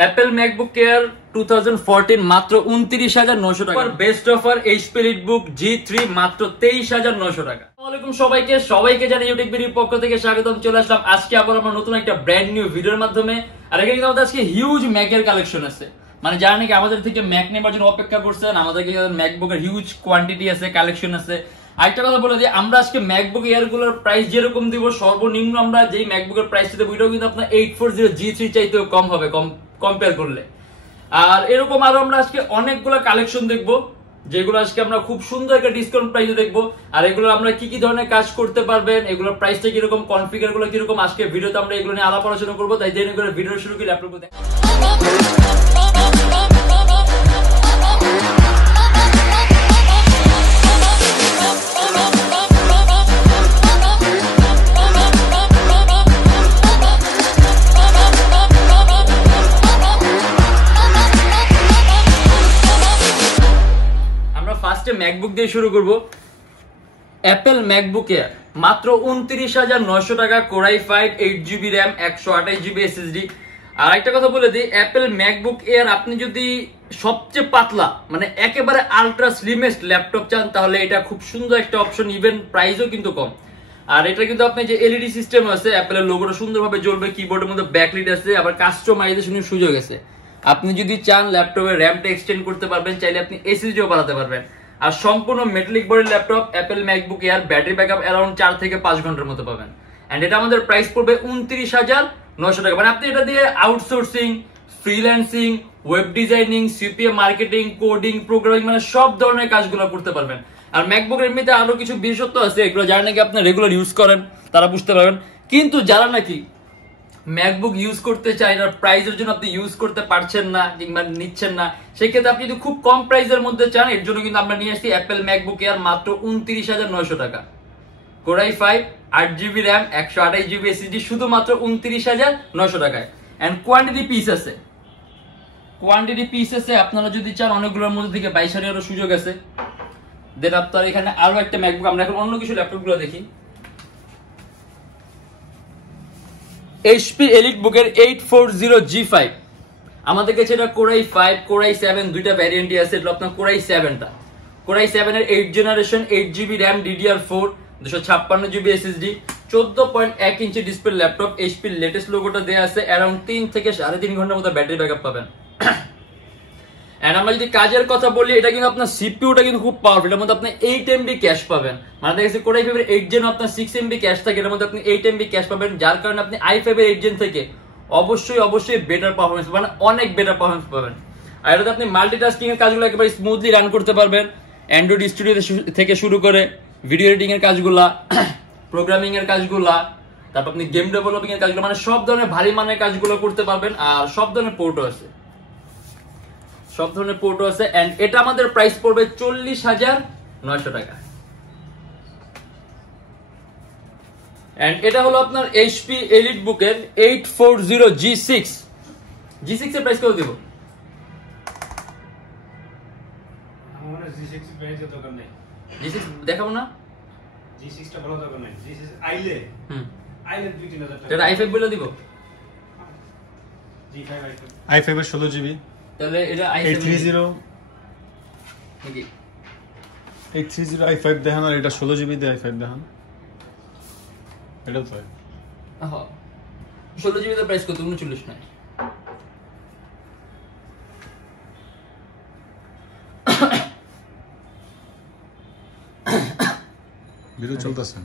Apple MacBook air 2014 মাত্র 29,900 টাকা। Best offer HP EliteBook G3 মাত্র 23,900 টাকা। আসসালামু আলাইকুম সবাইকে জানাই ইউটিউবের পক্ষ থেকে স্বাগতম। চলে আসলাম আজকে আবার আমরা নতুন একটা ব্র্যান্ড নিউ ভিডিওর মাধ্যমে। আর এখানে কিন্তু আমাদের আজকে হিউজ ম্যাকের কালেকশন আছে, মানে যারা নাকি আমাদের থেকে ম্যাক নেবার জন্য অপেক্ষা করছেন, আমাদের ম্যাকবুকের হিউজ কোয়ান্টিটি আছে, কালেকশন আছে। আরেকটা কথা বলে দিই, আমরা আজকে ম্যাকবুক এয়ার গুলোর প্রাইস যেরকম দিব, সর্বনিম্ন আমরা যেই ম্যাকবুকের প্রাইসটা দেবো এটাও কিন্তু আপনার 840 G3 চাইতেও কম হবে কম্পেয়ার করলে। আর এরকম আরো আমরা আজকে অনেকগুলো কালেকশন দেখবো, যেগুলো আজকে আমরা খুব সুন্দর একটা ডিসকাউন্ট প্রাইসে দেখবো। আর এগুলো আমরা কি কি ধরনের কাজ করতে পারবেন, এগুলোর প্রাইসটা কিরকম, কনফিগার গুলো কিরকম, আজকে ভিডিওতে আমরা এগুলো নিয়ে আলাপ আলোচনা করবো। তাই দেরি করে ভিডিও শুরু করি। ল্যাপটপ ম্যাকবুক দিয়ে শুরু করব। অ্যাপল ম্যাকবুক এয়ার মাত্র 29,900 টাকা, core i5 8GB RAM 128GB SSD। আর একটা কথা বলে দিই, অ্যাপল ম্যাকবুক এয়ার আপনি যদি সবচেয়ে পাতলা মানে একেবারে আলট্রা স্লিমেস্ট ল্যাপটপ চান, তাহলে এটা খুব সুন্দর একটা অপশন, ইভেন প্রাইসও কিন্তু কম। আর এটা কিন্তু আপনি যে এলইডি সিস্টেম আছে, অ্যাপলের লোগোটা সুন্দরভাবে জ্বলবে, কিবোর্ডের মধ্যে ব্যাকলাইট আছে, আবার কাস্টমাইজেশনের সুযোগ আছে। আপনি যদি চান ল্যাপটপের র্যামটা এক্সটেন্ড করতে পারবেন, চাইলে আপনি এসএসডিও বাড়াতে পারবেন। আর সম্পূর্ণ মেটালিক বডির laptop Apple MacBook air, battery backup around 4 থেকে 5 ঘন্টার মতো পাবেন। এন্ড এটা আমাদের প্রাইস পড়বে 29,900 টাকা। মানে আপনি এটা দিয়ে outsourcing, freelancing, web designing, CPA marketing, coding, programming, মানে সব ধরনের কাজগুলো করতে পারবেন। আর ম্যাকবুকের এমনিতে আরো কিছু বিশেষত্ব আছে, এগুলো যারা নাকি আপনি রেগুলার ইউজ করেন তারা বুঝতে পারবেন। কিন্তু যারা নাকি ম্যাকবুক ইউজ করতে চাই না, প্রাইসের জন্য আপনি ইউজ করতে পারছেন না কিংবা নিচ্ছেন না, সেক্ষেত্রে আপনি যদি খুব কম প্রাইসের মধ্যে চান, এর জন্য কিন্তু আমরা নিয়ে আসছি অ্যাপল ম্যাকবুক এয়ার মাত্র 29,900 টাকা। Core i5 8GB RAM 128GB SSD শুধুমাত্র 29,900 টাকায়। এন্ড কোয়ান্টিটি পিস আছে, আপনারা যদি চান অনেকগুলোর মধ্যে থেকে 22,000 সুযোগ আছে। দেন আপনার এখানে আরো একটা ম্যাকবুক, আমরা এখন অন্য কিছু ল্যাপটপগুলো দেখি। এইচপি এলিটবুকের 840 G5 আমাদের কাছে এটা কোর i5 কোর i7 দুইটা ভ্যারিয়েন্টই আছে। এটা আপনার কোর i7টা, কোর i7 এর 8 generation 8GB RAM DDR4 256GB SSD 14.1 inch display laptop. HP latest লোগোটা দেয়া আছে, অ্যারাউন্ড 3 থেকে 3.5 ঘন্টার মতো ব্যাটারি ব্যাকআপ পাবেন। এন্ড আমরা যদি কাজের কথা বলি, এটা কিন্তু আপনার সিপিইউটা কিন্তু খুব পাওয়ারফুল, এর মধ্যে আপনি 8MB ক্যাশ পাবেন। মানে দেখেছি কোর i5 এর 8 জেন আপনার 6MB ক্যাশ থাকে, এর মধ্যে আপনি 8MB ক্যাশ পাবেন, যার কারণে আপনি i5 এর 8 জেন থেকে অবশ্যই বেটার পারফরম্যান্স, মানে অনেক বেটার পারফরম্যান্স পাবেন। আর এটাতে আপনি মাল্টিটাস্কিং এর কাজগুলো একেবারে স্মুথলি রান করতে পারবেন। অ্যান্ড্রয়েড স্টুডিও থেকে শুরু করে ভিডিও এডিটিং এর কাজগুলা, প্রোগ্রামিং এর কাজগুলা, তারপর আপনি গেম ডেভেলপিং এর কাজগুলো, মানে সব ধরনের ভারী মানের কাজগুলো করতে পারবেন। আর সব ধরনের পোর্টও আছে, এন্ড এটা আমাদের প্রাইস পড়বে 40,900 টাকা। এন্ড এটা হলো আপনার এইচপি এলিটবুকের 840 G6 এর প্রাইস কত দিব? আমাদের G6 প্রাইসের দরকার নেই, G6 দেখাবো না, G6 টা ভালো দরকার নেই, G6 আইলে 2-3 টাকা। এটা i5 বলে দিব, G5 i5 এর 16GB, তাহলে এটা830 i5 দেখান। আর এটা 16GB দিয়ে i5 দেখান, এটাও তো 16GB এর প্রাইস কত? 39 না, ভিডিও চলতেছে।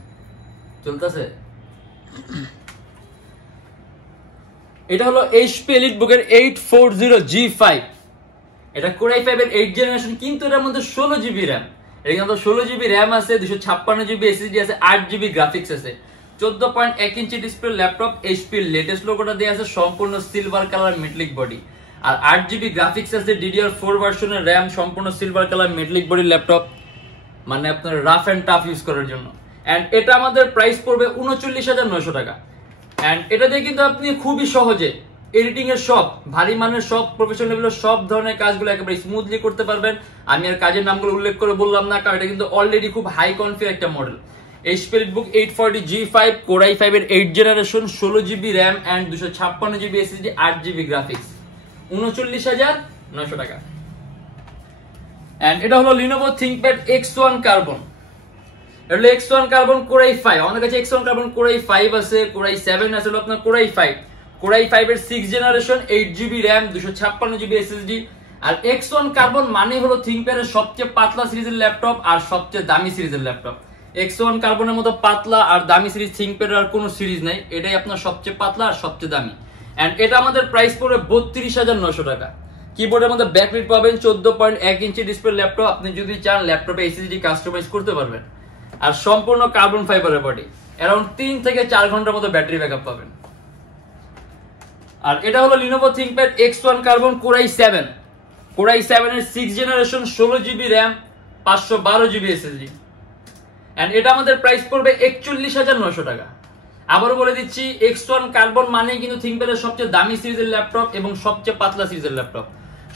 এটা হলো এইচপি এলিটবুকের 840 G5, এটা কোর i5 এর 8 জেনারেশন, কিন্তু এটার মধ্যে 16GB RAM। এটা কিন্তু 16GB RAM আছে, 256GB SSD আছে, 8GB গ্রাফিক্স আছে, 14.1 inch display laptop. HP latest লোগোটা দেয়া আছে, সম্পূর্ণ সিলভার কালার মেটালিক বডি, আর 8GB গ্রাফিক্স আছে, DDR4 ভার্সনের RAM, সম্পূর্ণ silver colour metallic body laptop, মানে আপনার রাফ এন্ড টাফ ইউজ করার জন্য। এন্ড এটা আমাদের প্রাইস পড়বে 39,900 টাকা। এন্ড এটা দিয়ে কিন্তু আপনি খুবই সহজে এডিটিং এর সব ভারী মানের সব প্রফেশনাল লেভেলের সব ধরনের কাজগুলো একেবারে স্মুথলি করতে পারবেন। আমি আর কাজের নামগুলো উল্লেখ করে বললাম না, কারণ এটা কিন্তু অলরেডি খুব হাই কনফিগার একটা model. HP EliteBook 840 G5 core i5 এর 8 generation, 16GB RAM and 256GB SSD, 8GB graphics. 39,900 টাকা। এন্ড এটা হলো Lenovo ThinkPad X1 Carbon। এটা হলো X1 Carbon Core i5। আমাদের কাছে X1 Carbon Core i5 আছে, Core i7 আছে, হলো আপনার Core i5। Core i5 এর 6th generation, 8GB RAM, 256GB SSD। আর X1 Carbon মানে হলো ThinkPad এর সবচেয়ে পাতলা সিরিজের ল্যাপটপ আর সবচেয়ে দামি সিরিজের ল্যাপটপ। X1 Carbon এর মতো পাতলা আর দামি সিরিজ ThinkPad আর কোনো সিরিজ নাই, এটাই আপনার সবচেয়ে পাতলা আর সবচেয়ে দামি। এন্ড এটা আমাদের প্রাইস পড়বে 32,900 টাকা। কিবোর্ডের মধ্যে ব্যাকলাইট পাবেন, 14.1 ইঞ্চি ডিসপ্লে ল্যাপটপ। আপনি যদি চান ল্যাপটপে এসএসডি কাস্টমাইজ করতে পারবেন। আর সম্পূর্ণ কার্বন ফাইবারের বডি, अराउंड 3 থেকে 4 ঘন্টার মতো ব্যাটারি ব্যাকআপ পাবেন। আর এটা হলো Lenovo ThinkPad X1 Carbon Core i7। Core i7 এর 6th generation, 16GB RAM, 512GB SSD। And এটা আমাদের প্রাইস পড়বে 41,900 টাকা। আবারও বলে দিচ্ছি, X1 Carbon মানে কিন্তু ThinkPad এর সবচেয়ে দামি সিরিজের ল্যাপটপ এবং সবচেয়ে পাতলা সিরিজের ল্যাপটপ।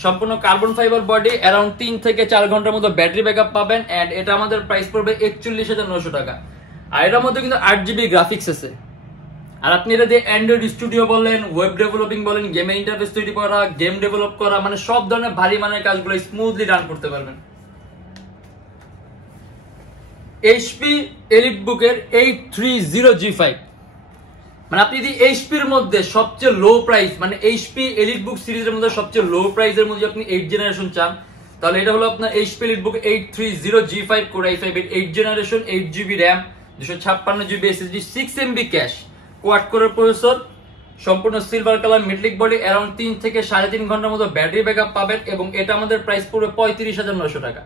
সম্পূর্ণ কার্বন ফাইবার বডি, अराउंड 3 থেকে 4 ঘন্টার মতো ব্যাটারি ব্যাকআপ পাবেন। এন্ড এটা আমাদের প্রাইস পড়বে 41,900 টাকা। আর এটার মধ্যে কিন্তু 8GB গ্রাফিক্স আছে। আর আপনি এটা দিয়ে অ্যান্ড্রয়েড স্টুডিও বলেন, ওয়েব ডেভেলপিং বলেন, গেমের ইন্টারফেস তৈরি করা, গেম ডেভেলপ করা, মানে সব ধরনের ভারী মানের কাজগুলো স্মুথলি রান করতে পারবেন। HP EliteBook এর 830G5, মানে আপনি যদি HP এর মধ্যে সবচেয়ে লো প্রাইস, মানে HP EliteBook সিরিজের মধ্যে সবচেয়ে লো প্রাইসের মধ্যে আপনি 8th জেনারেশন চান, তাহলে এটা হলো আপনার HP EliteBook 830G5 Core i5 এর 8th generation, 8GB RAM, 256GB SSD, 6MB cash, quad কোরের প্রসেসর, সম্পূর্ণ silver colour metallic body, around 3 থেকে 3.5 ঘন্টার মতো ব্যাটারি ব্যাকআপ পাবেন। এবং এটা আমাদের প্রাইস পড়বে 35,900 টাকা।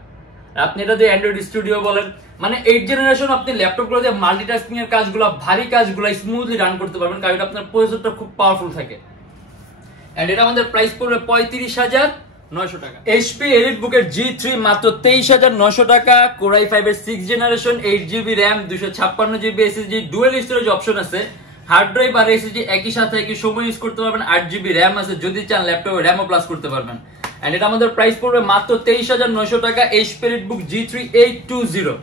আপনি এটা দিয়ে অ্যান্ড্রয়েড স্টুডিও বলেন, মানে 8th জেনারেশন আপনি ল্যাপটপগুলো দিয়ে মাল্টিটাস্কিং এর কাজগুলো, ভারী কাজগুলো স্মুথলি রান করতে পারবেন, কারণ আপনার প্রসেসরটা খুব পাওয়ারফুল থাকে। এন্ড এটা আমাদের প্রাইস পড়বে 35,900 টাকা। HP EliteBook এর G3 মাত্র 23,900 টাকা। Core i5 এর 6th generation, 8GB RAM, 256GB SSD, dual storage option আছে। হার্ড ড্রাইভ আর এসএসডি একই সাথে একই সময় ইউজ করতে পারবেন। 8GB RAM আছে, যদি চান ল্যাপটপে র্যামও প্লাস করতে পারবেন। এন্ড এটা আমাদের প্রাইস পড়বে মাত্র 23,900 টাকা। HP EliteBook G3 820।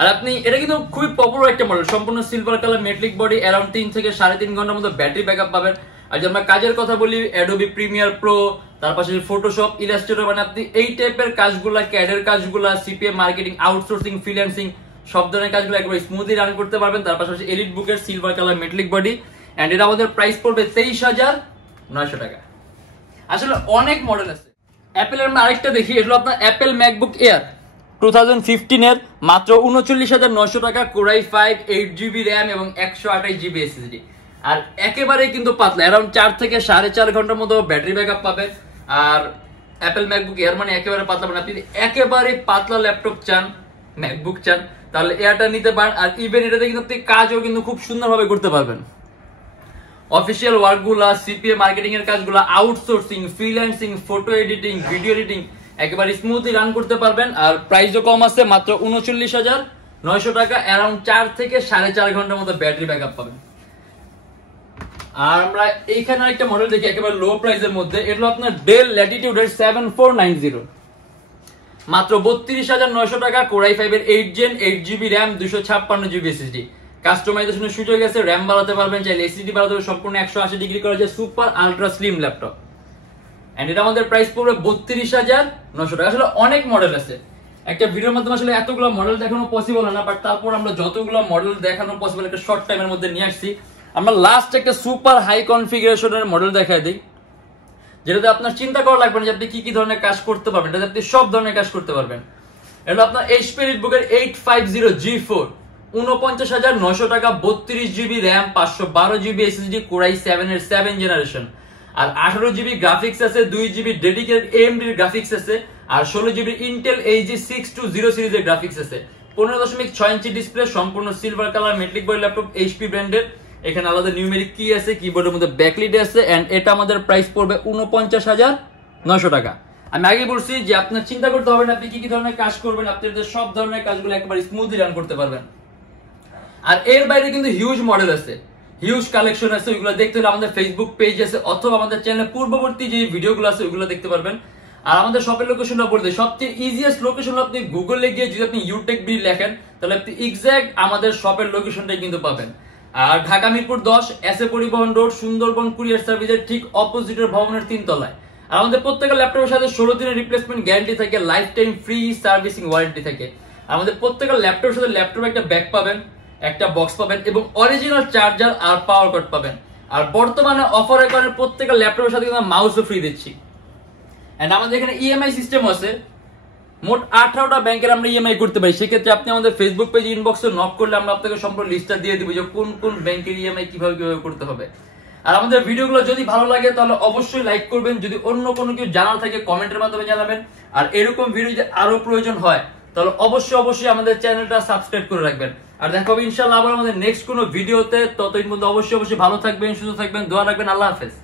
আর আপনি এটা কিন্তু খুবই পপুলার একটা মডেল, সম্পূর্ণ silver colour metallic body, around 3 থেকে 3.5 ঘন্টার মতো ব্যাটারি ব্যাকআপ পাবেন। আর যদি আমরা কাজের কথা বলি, Adobe Premiere Pro, তার পাশে ফটোশপ, ইলাস্ট্রেটর, মানে আপনি এই টাইপের কাজগুলা, ক্যাডের কাজগুলা, সিপিএম মার্কেটিং, আউটসোর্সিং, ফ্রিল্যান্সিং, সব ধরনের কাজগুলো একবার স্মুথলি রান করতে পারবেন। তার পাশাপাশি EliteBook এর silver colour metallic body. And এটা আমাদের প্রাইস পড়বে 23,900 টাকা। আসলে অনেক মডেল আছে। অ্যাপেল এর আরেকটা দেখি, এটা হলো আপনার অ্যাপেল ম্যাকবুক এয়ার 2015 এর, মাত্র 39,900 টাকা। Core i5, 8GB RAM এবং 128GB SSD। আর একেবারেই কিন্তু পাতলা, अराउंड 4 থেকে 4.5 ঘন্টার মতো ব্যাটারি ব্যাকআপ পাবেন। আর অ্যাপেল ম্যাকবুক এয়ার মানে একেবারে পাতলা, মানে আপনি একেবারে পাতলা ল্যাপটপ চান, ম্যাকবুক চান, তাহলে এয়ারটা নিতে পারেন। আর ইভেন এটাতে কিন্তু আপনি কাজও কিন্তু খুব সুন্দরভাবে করতে পারবেন। অফিসিয়াল ওয়ার্কগুলা, সিপিএ মার্কেটিং এর কাজগুলা, outsourcing, freelancing, photo editing, video editing একেবারে স্মুথলি রান করতে পারবেন। আর প্রাইসও কম আছে, মাত্র 39,900 টাকা। अराउंड 4 থেকে 4.5 ঘন্টার মতো ব্যাটারি ব্যাকআপ পাবেন। আর আমরা এইখানে আরেকটা মডেল দেখি একেবারে লো প্রাইসের মধ্যে, এটা হলো আপনার ডেল ল্যাটিটিউড এর 7490, মাত্র 32,900 টাকা। Core i5 এর 8 gen, 8GB RAM, 256GB SSD, কাস্টমাইজেশনের সুযোগ আছে, র্যাম বাড়াতে পারবেন, চাইলে এসএসডি বাড়াতে পারবেন, সম্পূর্ণ 180 ডিগ্রি করা যায়, super ultra slim laptop. And এটা আমাদের প্রাইস পড়বে 32,900 টাকা। আসলে অনেক মডেল আছে, একটা ভিডিওর মাধ্যমে আসলে এতগুলো মডেল দেখানো পসিবল না, বাট তারপর আমরা যতগুলো মডেল দেখানো পসিবল একটা শর্ট টাইমের মধ্যে নিয়ে আসছি। আমরা লাস্ট একটা সুপার হাই কনফিগারেশনের মডেল দেখাই দিই, যেটাতে আপনার চিন্তা করা লাগবে না যে আপনি কি কি ধরনের কাজ করতে পারবেন, এটাতে আপনি সব ধরনের কাজ করতে পারবেন। এটা আপনার HP EliteBook এর 850G4, 49,900 টাকা, 32GB RAM, 512GB SSD, Core i7 এর 7 জেনারেশন। আর 18GB গ্রাফিক্স আছে, 2GB ডেডিকেটেড AMD গ্রাফিক্স আছে, আর 16GB Intel AG620 সিরিজের গ্রাফিক্স আছে। 15.6 ইঞ্চি ডিসপ্লে, সম্পূর্ণ silver colour metallic body laptop, HP ব্র্যান্ডের। এখানে আলাদা নিউমেরিক কি আছে, কিবোর্ডের মধ্যে ব্যাকলিট আছে। এন্ড এটা আমাদের প্রাইস পড়বে 49,900 টাকা। আমি আগে বলছি যে আপনার চিন্তা করতে হবে না আপনি কি কি ধরনের কাজ করবেন, আপনি সব ধরনের কাজগুলো একেবারে স্মুথলি রান করতে পারবেন। আর এর বাইরে কিন্তু হিউজ মডেল আছে, হিউজ কালেকশন আছে, ওইগুলো দেখতে হলে আমাদের ফেসবুক পেজ আছে, অথবা আমাদের চ্যানেলে পূর্ববর্তী যে ভিডিওগুলো আছে ওইগুলো দেখতে পারবেন। আর আমাদের শপের লোকেশনটা বলতে, সবচেয়ে ইজিয়েস্ট লোকেশন আপনি গুগলে গিয়ে যদি আপনি Youtechbd লেখেন, তাহলে আপনি এক্সাক্ট আমাদের শপের লোকেশনটাই কিন্তু পাবেন। আর ঢাকা মিরপুর 10 এসএ পরিবহন রোড, সুন্দরবন কুরিয়ার সার্ভিসের ঠিক অপোজিটের ভবনের 3 তলায়। আর আমাদের প্রত্যেকটা ল্যাপটপের সাথে 16 দিনের রিপ্লেসমেন্ট গ্যারান্টি থাকে, life time free servicing warranty থাকে। আমাদের প্রত্যেকটা ল্যাপটপের সাথে ল্যাপটপে একটা ব্যাগ পাবেন, একটা বক্স পাবেন এবং অরিজিনাল চার্জার আর পাওয়ার কট পাবেন। আর বর্তমানে অফারের কারণে প্রত্যেকটা ল্যাপটপের সাথে কিন্তু মাউসও ফ্রি দিচ্ছি। এন্ড আমাদের এখানে ইএমআই সিস্টেম আছে, মোট 18টা ব্যাংকের আমরা ইএমআই করতে পারি। সেক্ষেত্রে আপনি আমাদের ফেসবুক পেজ ইনবক্সে নক করলে আমরা আপনাকে সম্পূর্ণ লিস্টটা দিয়ে দিব যে কোন কোন ব্যাংকের ইএমআই কিভাবে কিভাবে করতে হবে। আর আমাদের ভিডিওগুলো যদি ভালো লাগে তাহলে অবশ্যই লাইক করবেন, যদি অন্য কোনো কিছু জানার থাকে কমেন্টের মাধ্যমে জানাবেন। আর এরকম ভিডিও যদি আরো প্রয়োজন হয় তাহলে অবশ্যই আমাদের চ্যানেলটা সাবস্ক্রাইব করে রাখবেন। আর দেখা হবে ইনশাআল্লাহ আবার আমাদের নেক্সট কোনো ভিডিওতে। ততদিন পর্যন্ত অবশ্যই ভালো থাকবেন, সুস্থ থাকবেন, দোয়া রাখবেন। আল্লাহ হাফেজ।